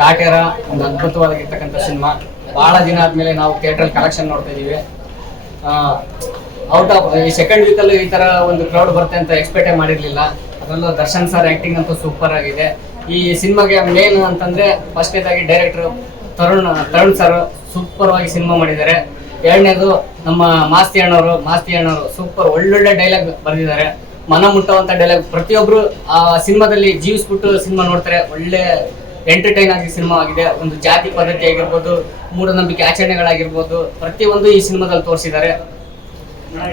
ಕಾಟೇರ ಒಂದು ಅದ್ಭುತವಾಗಿರ್ತಕ್ಕಂಥ ಸಿನಿಮಾ. ಬಹಳ ದಿನ ಆದ್ಮೇಲೆ ನಾವು ಥಿಯೇಟರ್ ಕಲೆಕ್ಷನ್ ನೋಡ್ತಾ ಇದೀವಿ. ಔಟ್ ಆಫ್ ಈ ಸೆಕೆಂಡ್ ವೀಕಲ್ಲಿ ಈ ತರ ಒಂದು ಕ್ರೌಡ್ ಬರುತ್ತೆ ಅಂತ ಎಕ್ಸ್ಪೆಕ್ಟೇ ಮಾಡಿರ್ಲಿಲ್ಲ. ಅದರಲ್ಲೂ ದರ್ಶನ್ ಸರ್ ಆಕ್ಟಿಂಗ್ ಅಂತೂ ಸೂಪರ್ ಆಗಿದೆ. ಈ ಸಿನಿಮಾಗೆ ಮೇನ್ ಅಂತಂದ್ರೆ ಫಸ್ಟ್ನೇದಾಗಿ ಡೈರೆಕ್ಟರ್ ತರುಣ್ ಸರ್ ಸೂಪರ್ ಆಗಿ ಸಿನಿಮಾ ಮಾಡಿದ್ದಾರೆ. ಎರಡನೇದು ನಮ್ಮ ಮಾಸ್ತಿ ಅಣ್ಣವರು ಸೂಪರ್ ಒಳ್ಳೊಳ್ಳೆ ಡೈಲಾಗ್ ಬರೆದಿದ್ದಾರೆ. ಮನ ಮುಟ್ಟುವಂತ ಡೈಲಾಗ್ ಪ್ರತಿಯೊಬ್ರು ಆ ಸಿನಿಮಾದಲ್ಲಿ ಜೀವಿಸ್ಬಿಟ್ಟು ಸಿನಿಮಾ ನೋಡ್ತಾರೆ. ಒಳ್ಳೆ ಎಂಟರ್ಟೈನ್ ಆಗಿ ಸಿನಿಮಾ ಆಗಿದೆ. ಒಂದು ಜಾತಿ ಪದ್ಧತಿ ಆಗಿರ್ಬೋದು, ಮೂಢನಂಬಿಕೆ ಆಚರಣೆಗಳಾಗಿರ್ಬೋದು, ಪ್ರತಿಯೊಂದು ಈ ಸಿನಿಮಾದಲ್ಲಿ ತೋರಿಸಿದ್ದಾರೆ.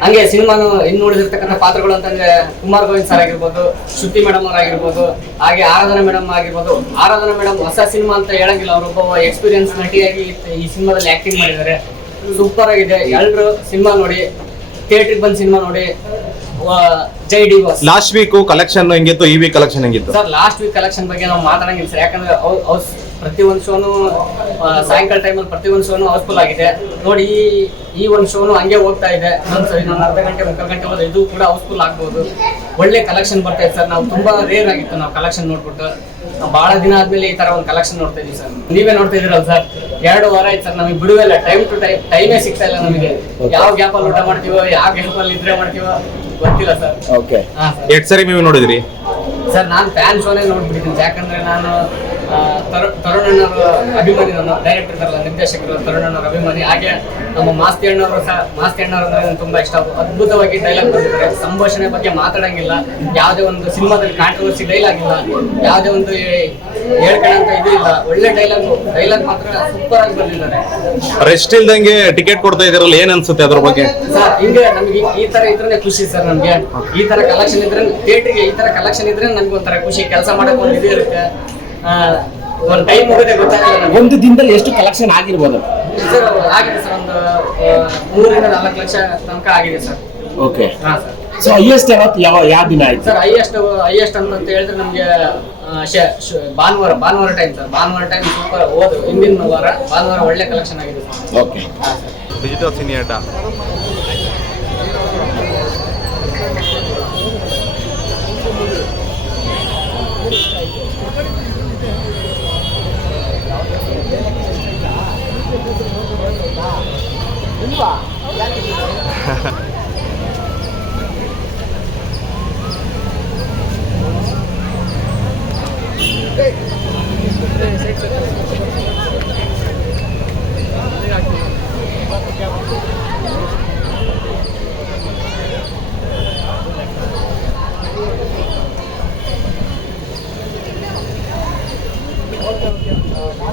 ಹಂಗೆ ಸಿನಿಮಾನು ಇನ್ನು ಉಳಿದಿರ್ತಕ್ಕಂಥ ಪಾತ್ರಗಳು ಅಂತಂದ್ರೆ ಕುಮಾರ್ ಗೋವಿಂದ್ ಸರ್ ಆಗಿರ್ಬೋದು, ಶ್ರುತಿ ಮೇಡಮ್ ಅವರಾಗಿರ್ಬೋದು, ಹಾಗೆ ಆರಾಧನಾ ಮೇಡಮ್ ಆಗಿರ್ಬೋದು. ಆರಾಧನಾ ಮೇಡಮ್ ಹೊಸ ಸಿನಿಮಾ ಅಂತ ಹೇಳಂಗಿಲ್ಲ, ಅವರೊಬ್ಬ ಎಕ್ಸ್ಪೀರಿಯನ್ಸ್ ನಟಿಯಾಗಿ ಈ ಸಿನಿಮಾದಲ್ಲಿ ಆಕ್ಟಿಂಗ್ ಮಾಡಿದ್ದಾರೆ. ಸೂಪರ್ ಆಗಿದೆ. ಎಲ್ರು ಸಿನಿಮಾ ನೋಡಿ, ಥಿಯೇಟರ್ಗೆ ಬಂದು ಸಿನಿಮಾ ನೋಡಿ. Jai D boss. Last week collection ಹೆಂಗಿತ್ತು, ಈ ವೀಕ್ ಕಲೆಕ್ಷನ್ ಹೆಂಗಿತ್ತು ಸರ್? ಲಾಸ್ಟ್ ವೀಕ್ ಕಲೆಕ್ಷನ್ ಬಗ್ಗೆ ನಾವು ಮಾತಾಡಂಗಿಲ್ಲ ಸರ್, ಯಾಕಂದ್ರೆ ಪ್ರತಿಯೊಂದು ಶೋನು ಸಾಯಂಕಾಲ ಟೈಮಲ್ಲಿ ಪ್ರತಿಯೊಂದು ಶೋನು ಹೌಸ್ಫುಲ್ ಆಗಿದೆ ನೋಡಿ. ಈ ಒಂದು ಶೋನು ಹಂಗೆ ಹೋಗ್ತಾ ಇದೆ. ಇನ್ನೊಂದು ಅರ್ಧ ಗಂಟೆ ಮುಕ್ಕಾಲು ಗಂಟೆ ಹೋದ್ರೆ ಇದು ಕೂಡ ಹೌಸ್ಫುಲ್ ಆಗ್ಬೋದು. ಒಳ್ಳೆ ಕಲೆಕ್ಷನ್ ಬರ್ತಾ ಇದೆ ಸರ್. ನಾವು ತುಂಬಾ ರೇರ್ ಆಗಿತ್ತು ನಾವು ಕಲೆಕ್ಷನ್ ನೋಡ್ಬಿಟ್ಟು. ಬಹಳ ದಿನ ಆದ್ಮೇಲೆ ಈ ತರ ಒಂದು ಕಲೆಕ್ಷನ್ ನೋಡ್ತಾ ಇದೀವಿ ಸರ್. ನೀವೇ ನೋಡ್ತಾ ಇದೀರಲ್ಲ ಸರ್, 2 ವಾರ ಆಯ್ತು ಸರ್. ನಮಗೆ ಬಿಡುವಿಲ್ಲ, ಟೈಮ್ ಟು ಟೈಮೇ ಸಿಗ್ತಾ ಇಲ್ಲ ನಮಗೆ. ಯಾವ ಗ್ಯಾಪ್ ಅಲ್ಲಿ ಊಟ ಮಾಡ್ತೀವೋ, ಯಾವ ಗ್ಯಾಪ್ ಅಲ್ಲಿ ಇದ್ರೆ ಮಾಡ್ತೀವೋ ಗೊತ್ತಿಲ್ಲ ಸರ್. ಓಕೆ, ಎಷ್ಟು ಸರಿ ನೀವು ನೋಡಿದ್ರಿ ಸರ್? ನಾನು ಫ್ಯಾನ್ ಶೋನೇ ನೋಡ್ಬಿಟ್ಟಿದ್ದೀನಿ. ಯಾಕಂದ್ರೆ ನಾನು ತರುಣಣ್ಣವ್ರ ಅಭಿಮಾನಿ. ನಮ್ಮ ಡೈರೆಕ್ಟರ್ ಇದಾರಲ್ಲ, ನಿರ್ದೇಶಕರು ತರುಣಣ್ಣವ್ರ ಅಭಿಮಾನಿ. ಹಾಗೆ ನಮ್ಮ ಮಾಸ್ತಿ ಅಣ್ಣವರು ಅಂದ್ರೆ ನನಗೆ ತುಂಬಾ ಇಷ್ಟ. ಅದ್ಭುತವಾಗಿ ಡೈಲಾಗ್ ಬರ್ತಿದ್ದಾರೆ. ಸಂಭಾಷಣೆ ಬಗ್ಗೆ ಮಾತಾಡಂಗಿಲ್ಲ. ಯಾವುದೇ ಒಂದು ಸಿನಿಮಾದಲ್ಲಿ ಕಾಂಟ್ರವರ್ಸಿ ಡೈಲಾಗ್ ಇಲ್ಲ, ಯಾವುದೇ ಒಂದು ಹೇಳ್ಕೊಳ್ಳೋಂತ ಇದು ಇಲ್ಲ. ಒಳ್ಳೆ ಡೈಲಾಗ್ ಮಾತ್ರ ಸೂಪರ್ ಆಗಿ ಬರ್ತಿದ್ದಾರೆ. ರೆಸ್ಟ್ ಇಲ್ದಂಗೆ ಟಿಕೆಟ್ ಕೊಡ್ತಾ ಇದಾರಲ್ಲ, ಏನ್ ಅನ್ಸುತ್ತೆ ಅದ್ರ ಬಗ್ಗೆ? ಸರ್ ಹಿಂಗೆ ನಮ್ಗೆ ಈ ತರ ಇದ್ರೆ ಖುಷಿ ಸರ್. ನಮ್ಗೆ ಈ ತರ ಕಲೆಕ್ಷನ್ ಇದ್ರೆ, ಥಿಯೇಟರ್ಗೆ ಈ ತರ ಕಲೆಕ್ಷನ್ ಇದ್ರೆ ನಮ್ಗೆ ಒಂಥರ ಖುಷಿ. ಕೆಲಸ ಮಾಡಕ್ ಒಂದು ಇದು ಇರುತ್ತೆ. ಒಂದು ಟೈಮ್ ಹೋಗೋದೇ ಗೊತ್ತಾಗಲ್ಲ. ಒಂದು ದಿನದಲ್ಲಿ ಎಷ್ಟು ಕಲೆಕ್ಷನ್ ಆಗಿರ್ಬೋದು ಸರ್? ಆಗಿದೆ ಸರ್, ಒಂದು 3 ರಿಂದ 4 ಲಕ್ಷ ತನಕ ಆಗಿದೆ ಸರ್. ಓಕೆ. ಹಾ ಸರ್. ಸೊ ಹೈಯೆಸ್ಟ್ ಯಾವ ದಿನ ಆಯ್ತು ಸರ್? ಹೈಯೆಸ್ಟ್ ಅಂತ ಹೇಳಿದ್ರೆ ನಮ್ಗೆ ಭಾನುವಾರ ಟೈಮ್ ಸರ್. ಭಾನುವಾರ ಟೈಮ್ ಸೂಪರ್. ಹಿಂದಿನ ವಾರ ಭಾನುವಾರ ಒಳ್ಳೆ ಕಲೆಕ್ಷನ್ ಆಗಿದೆ ಸರ್. ಓಕೆ. ಡಿಜಿಟಲ್ ಸಿನಿಯಾಟ ನಾನು